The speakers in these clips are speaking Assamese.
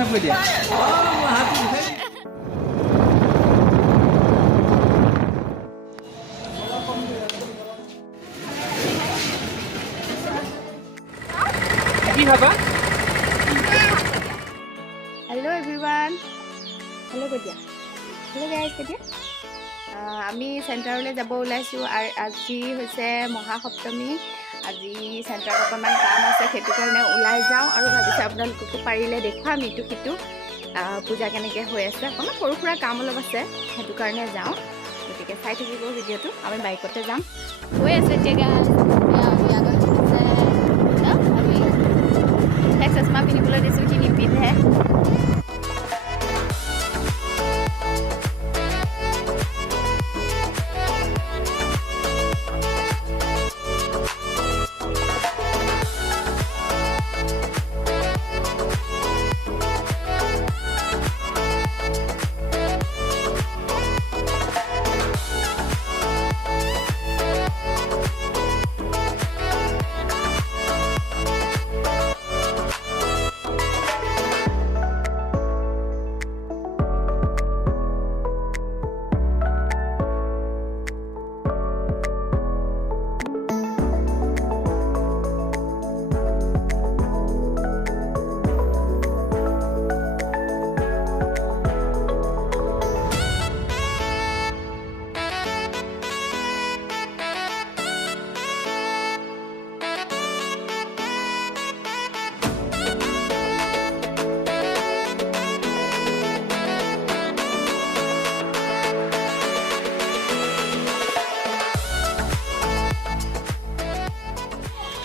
কথা কৈ দিয়া মই হাত উঠাই কি খাবা हेलो एवरीवन हेलो कटिया हेलो गाइस कटिया आमी सेंटारले যাব ওলাইছো আৰু আজি হৈছে মহাসপ্তমী আজি সেন্টাৰত অকমান কাম আছে সেইটো কাৰণে ওলাই যাও আৰু ভাবিছো আপোনালোককো পাৰিলে দেখুৱাম ইটো কিটো পূজা কেনেকৈ হৈ আছে অকমান সৰু সুৰা কাম অলপ আছে সেইটো কাৰণে যাও গতিকে চাই থাকিব ভিডিঅ'টো আমি বাইকতে যাম হৈ আছে এতিয়া আমি চশমা পিন্ধিবলৈ দিছো কি নিপিন্ধে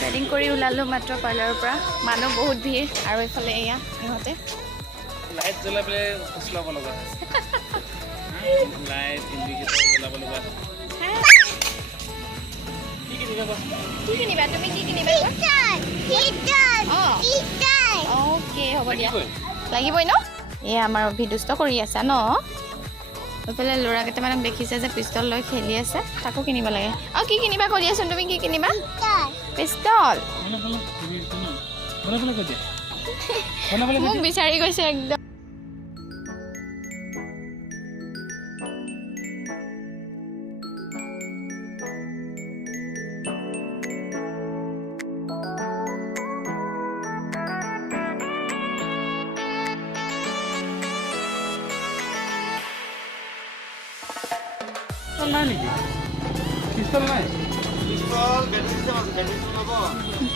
ট্ৰেডিং কৰি ওলালো মাত্ৰ পাৰ্লাৰৰ পৰা মানুহ বহুত ভিৰ আৰু এইফালে এয়া ইহঁতে লাইট জ্বলাই পেলাই খচলাব লগা লাইট ইণ্ডিকেটৰ জ্বলাব লগা কি কিনিবা তুমি কি কিনিবা অ'কে হ'ব দিয়া লাগিবই ন এই আমাৰ অভিদুষ্ট কৰি আছা ন এইফালে ল'ৰা কেইটামানক দেখিছে যে পিষ্টল লৈ খেলি আছে তাকো কিনিব লাগে আৰু কি কিনিবা কৈ দিয়াচোন তুমি কি কিনিবা পিষ্টল মোক বিচাৰি গৈছে একদম নাই নেকি পিষ্টল নাই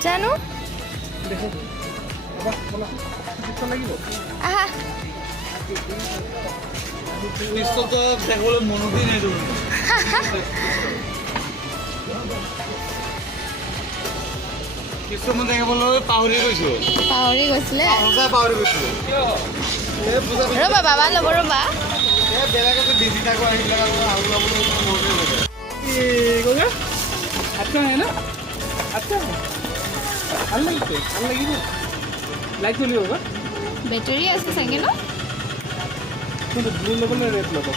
জানো দেখো পিষ্টল লাগিব আহা পিষ্টল তো দেখাবলৈ মনতে নাই তুমি পিষ্টল মই দেখাবলৈ পাহৰি গৈছিলে পাহৰি গৈছিলো ৰ'বা বাবা ল'ব ৰ'বা বেলেগতে বিজি থাকো আহিলে अच्छा है ना अच्छा ভাল লাগিব লাইট জ্বলি होगा বেটাৰী আছে চাগে ন কিন্তু ব্লু ল'বলৈ ৰেড ল'ব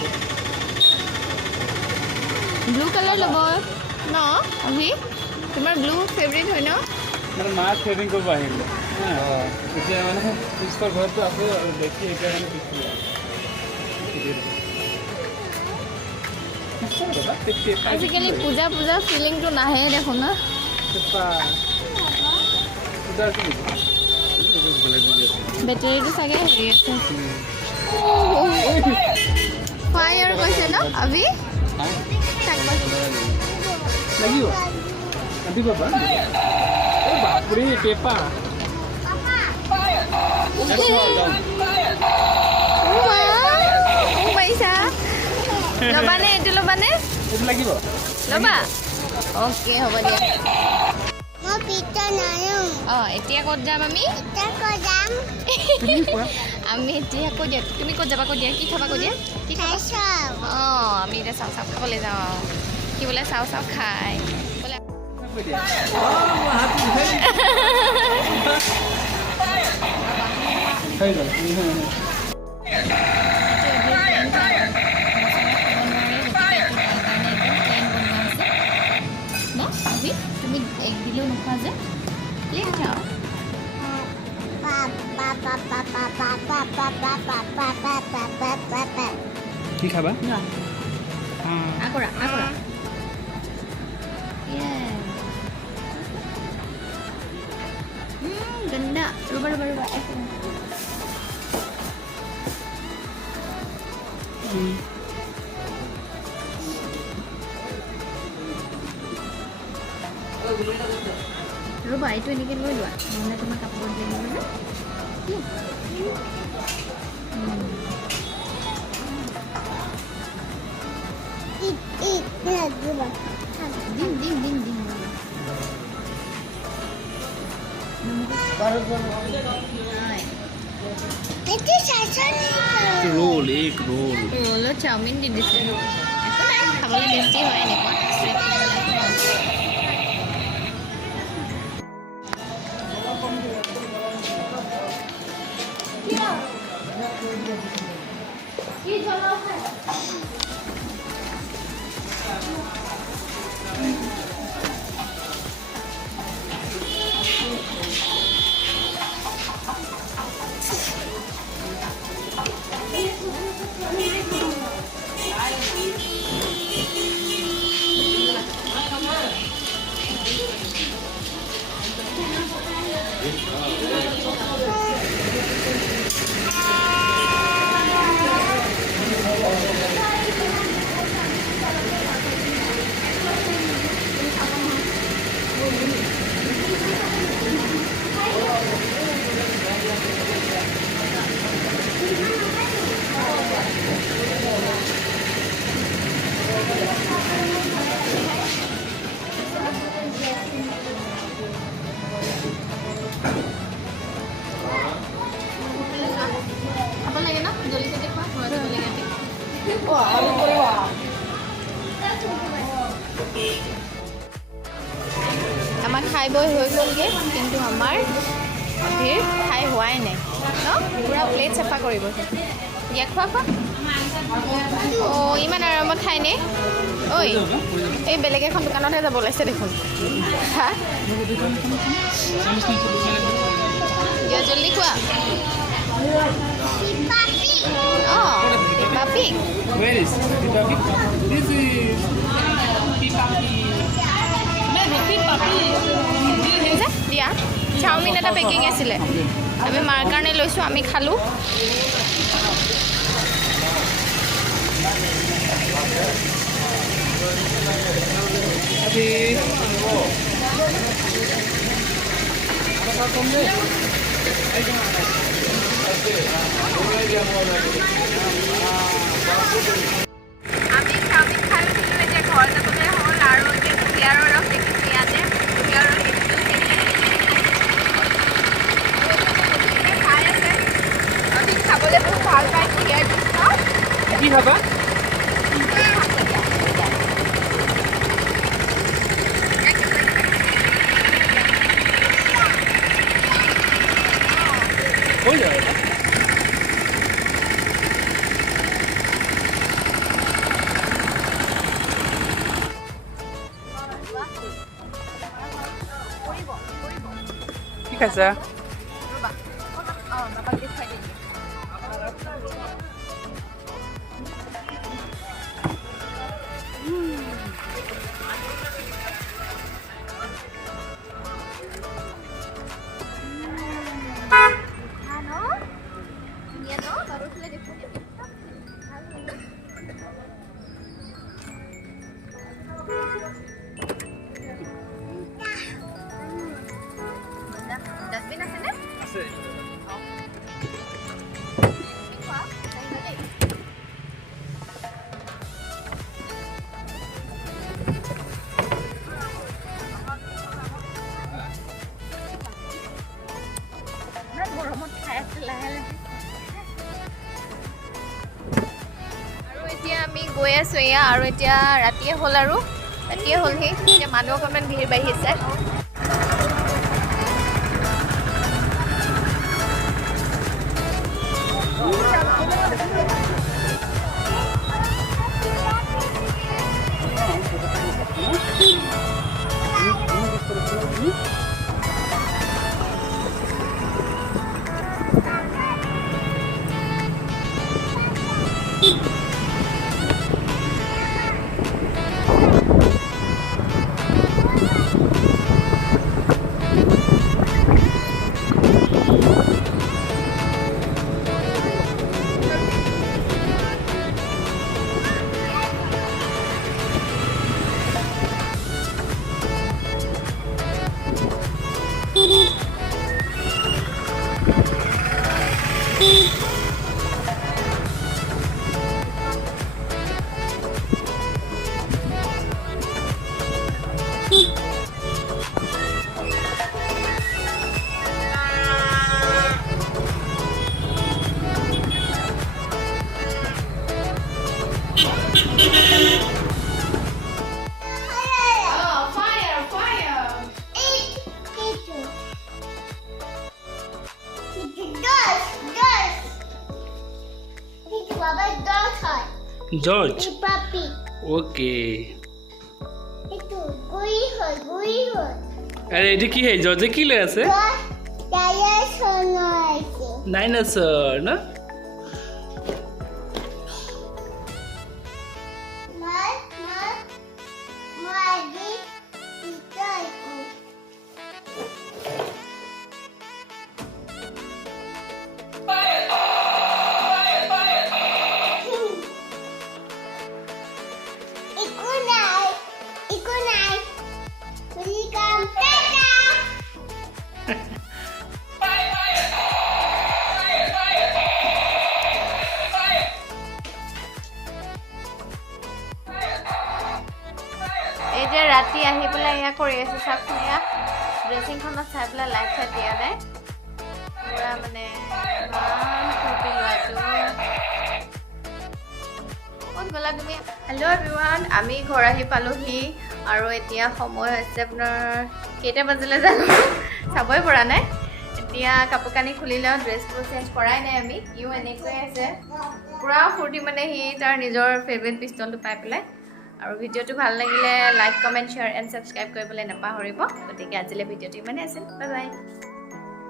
ব্লু কালাৰ ল'ব ন অভি তোমাৰ ব্লু ফেভৰেট হয় ন মানে মাছ ট্ৰেডিং কৰিব আহিলে এতিয়া মানে পিষ্টল ঘৰতো আছে আৰু দেখি সেইকাৰণে পিষ্টল আজিকালি পূজা ফিলিংটো নাহে দেখোন না বেটাৰীটো চাগে হেৰি আছে ফায়াৰ কৈছে ন অভি লাগিব আদি বাবা বাপৰে পেপা পইচা ল'বানে এইটো ল'বানে এইটো লাগিব ল'বা অ'কে হ'ব দিয়া মই পিতা নানো এতিয়া ক'ত যাম আমি আমি এতিয়া ক'ত দিয়া তুমি ক'ত যাবা ক'ত দিয়া কি খাবা ক'ত দিয়া কি খাবা আমি এতিয়া চাও খাবলৈ যাওঁ কি বোলে চাও খাই বোলে তুমি দিলেও নোখোৱা যে প্লেন খাওঁ Papa. কি খাবা Akura. Yeah. Ganda. Ruba. Ruba, itu ini kan lo dua. Mana cuma kapur dia ni mana? Ding. Itu sasaran itu. roll egg roll Roller chowmin di sini. Itu lah, kabarnya besti lah ini pak. Apa lagi nak? Joli sedikit pak, boleh nanti. আমাৰ খাই বৈ হৈ গ'লগৈ কিন্তু আমাৰ ভিৰ খাই হোৱাই নাই ন পুৰা প্লেট চাফা কৰিব দিয়া খোৱা অঁ ইমান আৰামত খাই নে ঐ এই বেলেগ এখন দোকানতহে যাব ওলাইছে দেখোন হা দিয়া জলদি খোৱা অঁ পাপি where is Pippa Pig? This is Pippa Pig. দিয়া চাওমিন এটা পেকিং আছিলে আমি মাৰ কাৰণে লৈছোঁ আমি খালোঁ আমি চাওমিন খাই উঠিলোঁ এতিয়া ঘৰ যাবলৈ হ'ল আৰু এতিয়া কুঁহিয়াৰৰ ৰস দেখিছোঁ ইয়াতে কুঁহিয়াৰৰ খাই আছে আমি খাবলৈ বহুত ভাল পায় কুঁহিয়াৰ জুচ ন কি খাবা হৈ যায় ঠিক আছে ডাষ্টবিন আছেনে আছে গৰমত খাই আছে লাহে লাহে আৰু এতিয়া আমি গৈ আছোঁ এয়া আৰু এতিয়া ৰাতিয়ে হ'ল আৰু ৰাতিয়ে হ'লহি এতিয়া মানুহ অকণমান ভিৰ বাঢ়িছে Oh, fire, fire. George okay আরে এটা কি হয় জর্জে কি লে আছে ডাইনোসর না এই যে ৰাতি আহি পেলাই এয়া কৰি আছে চাওকচোন এয়া ড্ৰেছিংখনত চাই পেলাই লাইট চাইট দিয়া নাই পুৰা মানে ইমান ফূৰ্তি লোৱাটো ক'ত গ'লা তুমি হেল্ল' এভৰিৱান আমি ঘৰ আহি পালোহি আৰু এতিয়া সময় হৈছে আপোনাৰ কেইটা বাজিলে জানো চাবই পৰা নাই এতিয়া কাপোৰ কানি খুলি লওঁ ড্ৰেছবোৰ চেঞ্জ কৰাই নাই আমি ইও এনেকৈ আছে পুৰা ফূৰ্তি মানে সি তাৰ নিজৰ ফেভৰেট পিষ্টলটো পাই পেলাই আৰু ভিডিঅ'টো ভাল লাগিলে like comment share and subscribe কৰিবলৈ নাপাহৰিব গতিকে আজিলৈ ভিডিঅ'টো ইমানেই আছিল বাই বাই